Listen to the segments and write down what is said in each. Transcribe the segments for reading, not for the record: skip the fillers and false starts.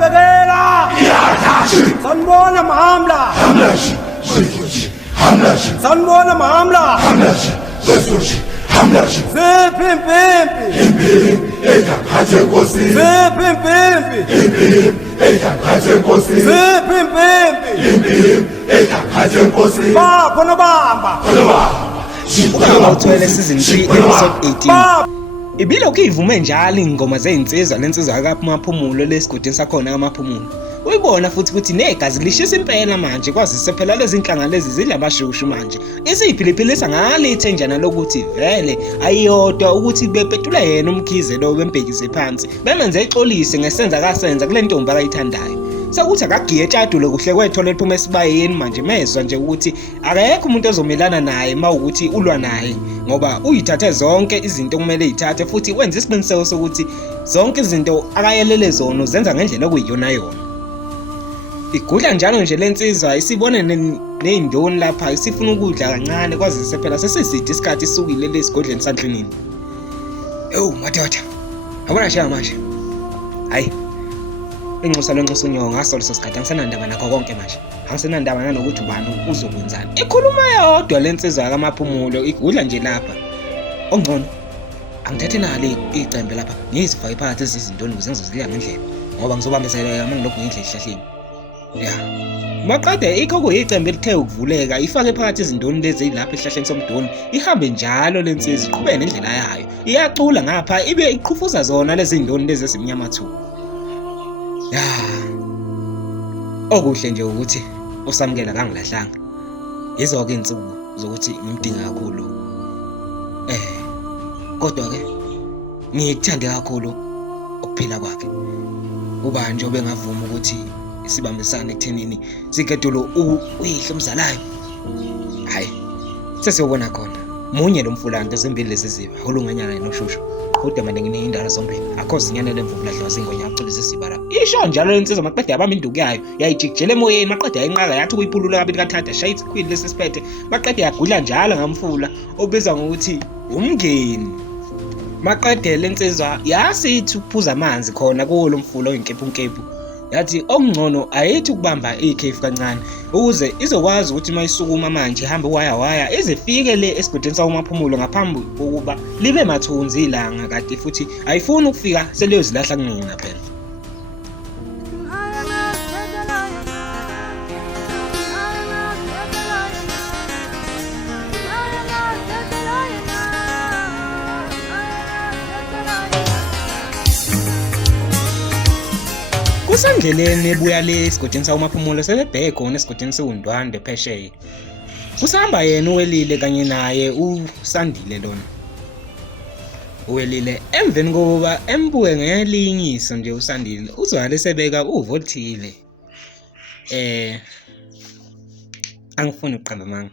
Begela! Sanbona Mahamla! Sanbona Mahamla! Uthwele season 3 episode 18. Ibilokhu ivume njalo ingoma zezinsizwa lensizwa kaMaphumulo lesigudini sakhona kaMaphumulo. Uyibona futhi ukuthi negazi lishisa impela manje kwazise phela lezi inhlanga lezi zilabashushu manje. Isiphiliphilisa ngalithenjana lokuthi vele ayiyodwa ukuthi bepetula yena umkhize lo bembhekise phansi. Bemenze exolise ngesenza kasenza kule ntombi ayithandayo. Sakuthi akagiye etshadulo kuhle kwetho lephuma esibayeni manje mezwa nje ukuthi akekho umuntu ozomelana naye mawukuthi ulwa naye ngoba uyithathe zonke izinto kumele ezithathe futhi wenza isiqiniseko sokuthi zonke izinto akayelele zona uzenza ngendlela okuyiyona yona. Igudla njalo nje lensizwa isibone nezindoni lapha isifuna ukudla kancane kwazise phela sesizidi isikhathi isukile lesigodleni sandlinini. Madoda. Abona nje manje. Hayi. Inxusa lonxusa unyonga ngaso leso sikhathi angisenandaba nakho konke manje. Angisenandaba nanokuthi ubani uzokwenzani. Ikhuluma yodwa lensizwa kaMaphumulo igudla nje lapha. Ongcono. Angithethe nali icembe lapha. Ngizifake phakathi ezizindoni ukuze ngizozilya ngendlela ngoba ngizobambezeleka uma ngilokhu ngidla esihlahleni. Maqede ikho kuyicembe lithe ukuvuleka ifake phakathi izindoni lezi lapha esihlahleni somdoni ihambe njalo lensizwa iqhubeke nendlela yayo. Iyacula ngapha ibe iqhufuza zona lezi indoni lezi esimnyama thu. Okuhle nje ukuthi usamkela kangilahlanga. Yizo-ke insuku zokuthi ngimdinga kakhulu. Kodwa ke ngikuthande kakhulu ukuphila kwakhe. Uba nje obengavuma ukuthi sibambisane ekuthenini sigedulo uyihle umzalayo. Hayi. Sesiyobona khona. Munye lo mfulana ezimbili lezi ziba olunganyana noshushu. Kodwa manje ngineyindala zombili akho zinyane lemvubulahlwa singonya aculisa isibara isho njalo lensizwa maqede yabamba induku yayo yayijikijela emoyeni maqede yayinqaka yathi ukuyipulula kabili kathatha shayitsi kwini lesisiphethe maqede yagudla njalo ngamfula obizwa ngokuthi umngeni maqede lensizwa yasithi ukuphuza amanzi khona kulo mfula oyinkephu yathi okungcono ayithi ukubamba ikhefu kancane ukuze izokwazi ukuthi mayisukuma manje ihambe waya izifike le esigudini sakuMaphumulo ngaphambi kokuba libe mathunzi ilanga kade futhi ayifuni ukufika seliyozilahla kunina phela. Kusandleleni ebuya le esigodini sakuMaphumulo sebebheke khona esigodini seUndwande phesheya. Kusahamba yena uWelile kanye naye uSandile lona. uWelile emveni kokuba embuke ngelinyiso nje uSandile uzwale sebeka uvothile. Angifuni ukuqamba manga.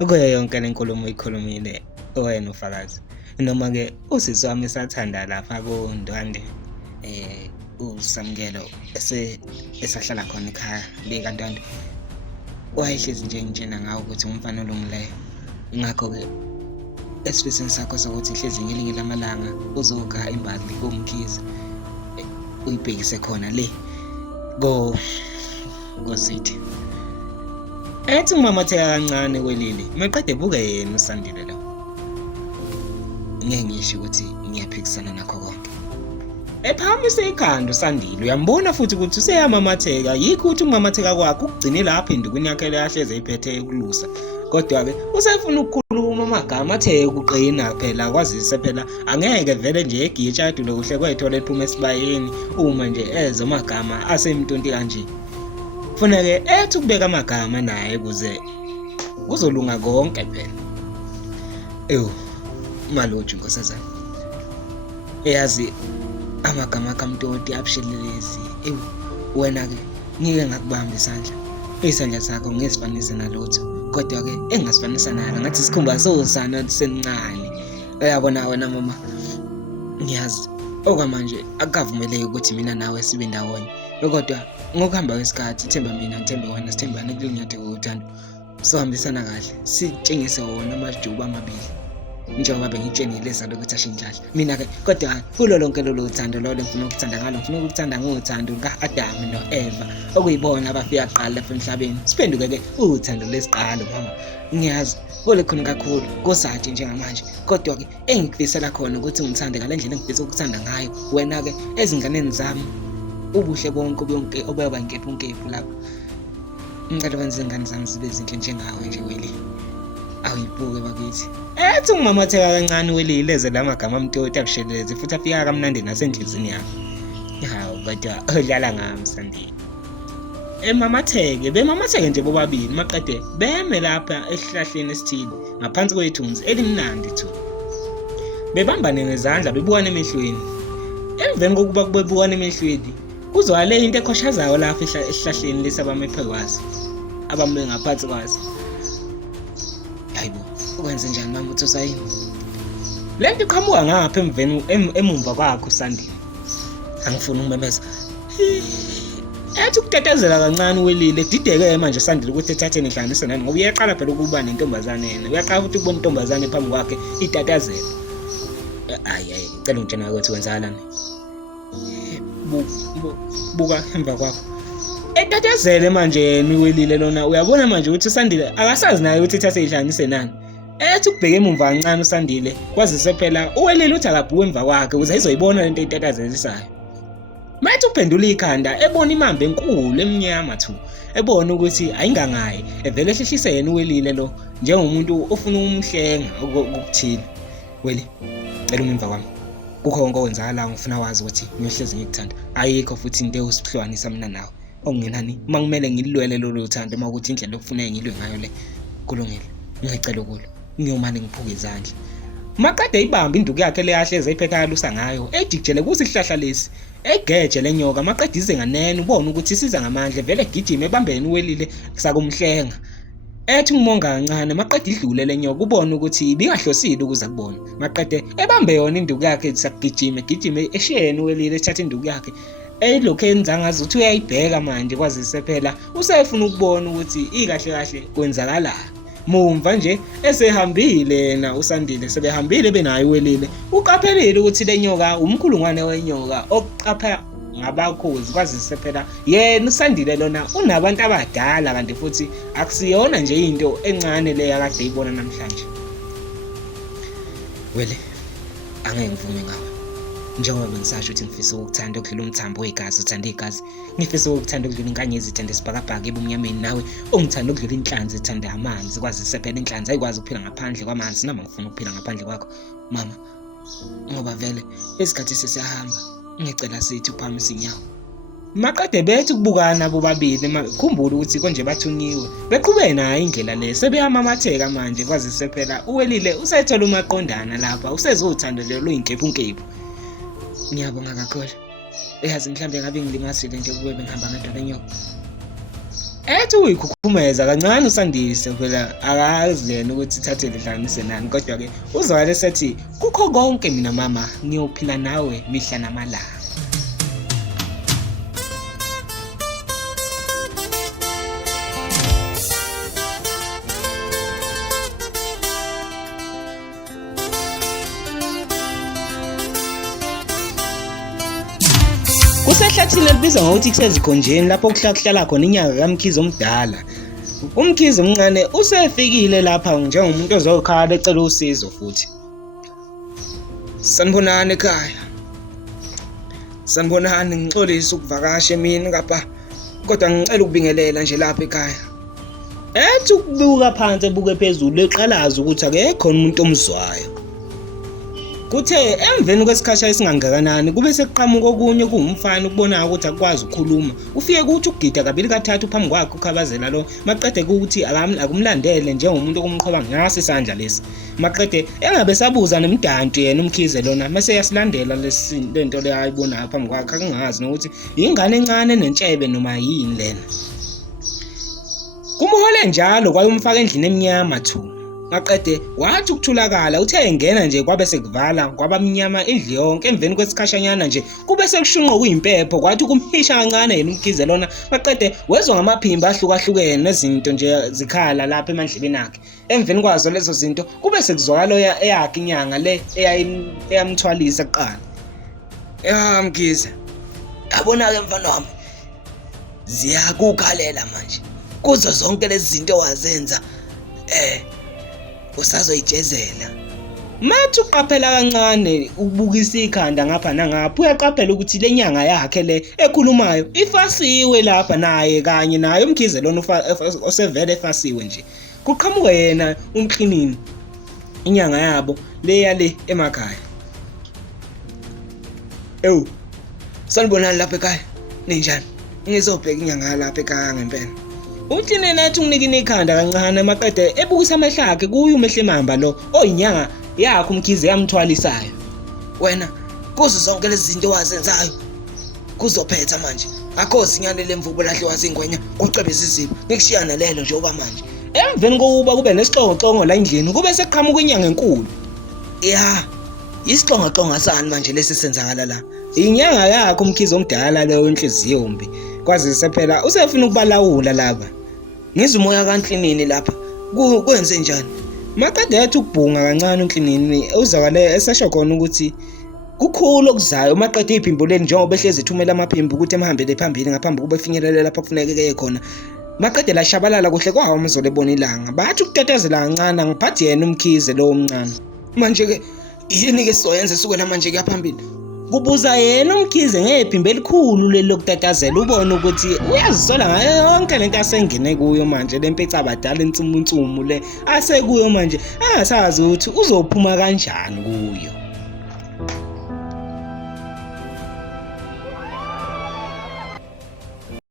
Ukuye yonke lenkulumo ikhulumile wena ufakazi. Noma ke usisi wami sathanda lapha kuNdwande uSamkelo esahlala khona ekhaya lekaNtwande wayehlezi nje ngitshena ngawo ukuthi umfana olungileyo ngakho ke esifisini sakho sokuthi ihlezi ngelinye lamalanga uzokha imbali komkhize uyibhekise khona le ngosithi ethi umamatheka kancane kwelile maqede buke yena uSandile lo ngeke ngisho ukuthi ngiyaphikisana nakho konke. Ephamise ikhanda uSandile uyambona futhi ukuthi useyamamatheka yikho ukuthi umamatheka kwakhe ukugcine lapha indukwini yakhe leyahleze iphethe ekulusa kodwa ke usefuna ukukhuluma amagama athe ukuqina phela kwazise phela angeke vele nje egiye etshadulo kuhle kwetho lephuma esibayeni uma nje eze amagama asemntonti kanje funa ke ethi ukubeka amagama naye kuze kuzolunga konke phela. Maloju nkosazana eyazi amagama kaMtoti abushelelezi wena ke ngike ngakubamba isandla sakho ngesifanise nalutho kodwa ke engasifanisa nalo ngathi sikhumba sozana sencane uyabona wena mama ngiyazi okwamanje akavumeleke ukuthi mina nawe sibe ndawonye kodwa ngokuhamba kwesikhathi themba mina themba wena sithembane kulinyathe ukuthanda sohambisana kahle sitshengise wona amajuba amabili njengoba bengitshenile zalo ukuthi ashindlala mina-ke kodwa kulo lonke lolu uthando lolo ngifuna ukuthanda ngalo ngifuna ukuthanda ngothando luka-Adamu no-Eva okuyibona abafika kuqala lapha emhlabeni siphenduke-ke uthando lesiqalo mama ngiyazi kulekhona kakhulu kosathi njengamanje kodwa-ke engikufisela khona ukuthi ngithande ngale ndlela engifisa ukuthanda ngayo wena-ke ezinganeni zami ubuhle bonke obuyoba inkephu lapho ngicela wenze izingane zami zibe zinhle njengawe nje Weli awuyibuke bakithi ethi ungimamatheka kancane Weli leze lamagama amtoti akusheleze futhi afika kamnandi nasenhlizini yami hawu kodwa odlala ngami Sandile bemamatheke nje bobabili maqede beme lapha esihlahleni esithile ngaphansi kwethunzi elimnandi thu bebambane ngezandla bebukana emehlweni emveni kokuba bebukana emehlweni kuzwale into ekhoshazayo lapha esihlahleni lesabame phekwazi abame ngaphansi kwazi hayibo ukwenze njani mama uthosayini lento iqhamuka ngapha emveni emumva kwakho Sandile angifuni ukumemeza ethi ukutetezela kancane Welile dideke manje Sandile ukuthi ethathe nehlanganise nani ngoba uyaqala phela ukuba nentombazane yena uyaqala futhi ukubona intombazane phambi kwakhe itatazela ayi ngicela ungitshena ukuthi wenzakalani buka emva kwakho etatazele manje yena Welile lona uyabona manje ukuthi uSandile akasazi naye ukuthi ethathe ihlanganise nani ethi ukubheka emumva kancane uSandile kwazise phela uWelile uthi akabhuke emva kwakhe ukuze izoyibona lento etatazelisayo Mathi uphendula ikhanda ebona imambe enkulu emnyama thu ebona ukuthi ayingangayi evele ehlehlise yena uWelile lo njengomuntu ofuna umhlenga ukukuthini Weli cela umva kwami kukho konke okwenzakala ngifuna wazi ukuthi ngiyohlezi ngikuthanda ayikho futhi into eusihlukanisa mina nawe okungenani mangimele ngilwele lolu uthando uma ukuthi indlela okufuneka ngilwe ngayo le kulungile ngicela ukulo ngiyomane ngiphuke izandla maqede ibamba induku yakhe leyahleze iphekhalusa ngayo ejikjele kusihlahla lesi egeje lenyoka maqede ize nganene ubone ukuthi isiza ngamandla vele gijima ebambeni uWelile sakumhlenga ethi umonga kancane maqede idlule lenyoka ubone ukuthi ibingahlosile ukuza kubona maqede ebambe yona induku yakhe sakugijima eshiyeni uWelile ethatha induku yakhe elokhu enzangazi ukuthi uyayibheka manje kwazise phela usefuna ukubona ukuthi ikahle kwenzakala mumva nje esehambile yena uSandile sebehambile benayo uWelile uqaphelile ukuthi lenyoka umkhulungwane wenyoka oqapha ngabakhozi kwazise phela yena uSandile lona unabantu abadala kanti futhi akusiyona nje into encane le yakade ibona namhlanje Wele angeke ngivume ngawe njengoba bengisasho ukuthi ngifisa ukuthanda ukudlula umthambo wegazi uthanda igazi ngifisa ukuthanda ukudlula inkanyezi ithanda isibhakabhaka ebumnyameni nawe ongithanda ukudlula inhlanzi ithanda amanzi kwazise phela inhlanzi ayikwazi ukuphila ngaphandle kwamanzi noma ngifuna ukuphila ngaphandle kwakho mama ngoba vele isikhathi sesiyahamba ngicela sithi uphamise inyawo maqede bethi ukubukana bobabili khumbula ukuthi konje bathunyiwe beqhubeke nayo indlela le sebeyamamatheka manje kwazise phela uWelile usethola umaqondana lapha usezothanda le loyinkephu ngiyabonga kakhulu eyazi mhlambe ngabe ngilimazile nje kube bengihamba ngedwa lenyoka ethi uyikhukhumeza kancane uSandise phela akazi yena ukuthi ithathe lihlanganise nani kodwa ke uzwale sethi kukho konke mina mama ngiyophila nawe mihla namalanga Kusehlathini elibizwa ngokuthi kusezikhonjeni lapho kuhlala khona inyanga kaMkhize omdala. UMkhize omncane usefikile lapha njengomuntu ozokhala ecela usizo futhi. Sanibonani ekhaya. Sanibonani ngixolisa ukuvakasha emini ngapha kodwa ngicela ukubingelela nje lapha ekhaya. Ethi ukubuka phansi ebuke phezulu eqalaza ukuthi akekho umuntu omzwayo. Kuthe emveni kwesikhashana esingangakanani kube sekuqhamuka okunye kuwumfana ukubona ukuthi akwazi ukukhuluma ufike ukuthi ukugida kabili kathathu phambi kwakhe ukhabazela lo maqede ukuthi akumlandele njengomuntu okumqhoba ngase isandla lesi maqede engabe sabuza nemdanti yena uMkhize lona mase yasilandela lento le ayibona phambi kwakhe akungazi nokuthi ingane encane nentshebe noma yini lena kumuhole njalo kwayomfaka endlini eminyama thu Maqede wathi ukuthulakala uthe engena nje kwabe sekuvala kwabamnyama indlu yonke emveni kwesikhashanyana nje kube sekushunqa kuyimpepho kwathi kumhisha kancane yena umkhize lona maqede wezwa ngamaphimbo ahlukahlukene nezinto nje zikhala lapha emandlebeni akhe emveni kwazo lezo zinto kube sekuzwakala eyakhe inyanga le eyamthwalisa kuqala. Ya mkhize yabona ke mfana wami ziyakukhalela manje kuzo zonke lezi zinto wazenza usazoyijezela. Mathi uqaphela kancane ubukisa ikhanda ngapha nangapha uyaqaphela ukuthi lenyanga yakhe le ekhulumayo ifasiwe lapha naye kanye naye umkhize lona osevele efasiwe nje. Kuqhamuka yena uMklinini inyanga yabo leya le emakhaya. Ewu sanibonani lapha ekhaya ninjani? Ngizobheka inyanga lapha ekhaya ngempela. Uthine nathi unginikina ikhanda kancane maqede ebukisa amehlo akhe kuye umehlemamba lo oyinyanga yakhe umkhize yamthwalisayo. Wena kuzo zonke lezi zinto wazenzayo kuzophetha manje. Akho zinyane lemvubo lahliwa zingwenya kucebeza izipho ngikushiyana lelo nje okwamanje. Emveni kokuba kube nesixongoxongo la endlini kube seqhamuka inyanga enkulu. Ya isixongoxongo sani manje lesi senzakala la. Inyanga yakhe umkhize omdala leyo inhliziyo yombi. Kwazise phela usefuna ukubalawula laba. Ngizwe umoya kaNklinini lapha. Kwenze njani? Maqede yathi ukubhunga kancane uNklinini uzakale esesho khona ukuthi kukhulu okuzayo maqede iphimbo leni njengoba ehlezi ithumela amaphimbo ukuthi emhambele phambili ngaphambi kube finyelele lapha kufuneka khona. Maqede la shabalala kuhle kwawo umzolo ebona ilanga. Bathi ukutetezela kancane ngiphathi yena umkhize lo omncane. Manje ke yini ke soyenza sukela manje ke phambili? Kubuza yena umkhize ngephimbo elikhulu leli lokutatazela ubone ukuthi uyazisola ngayo yonke lento asengene kuyo manje lempethu abadala insumunsumu le asekuyo manje angasazi ukuthi uzophuma kanjani kuyo.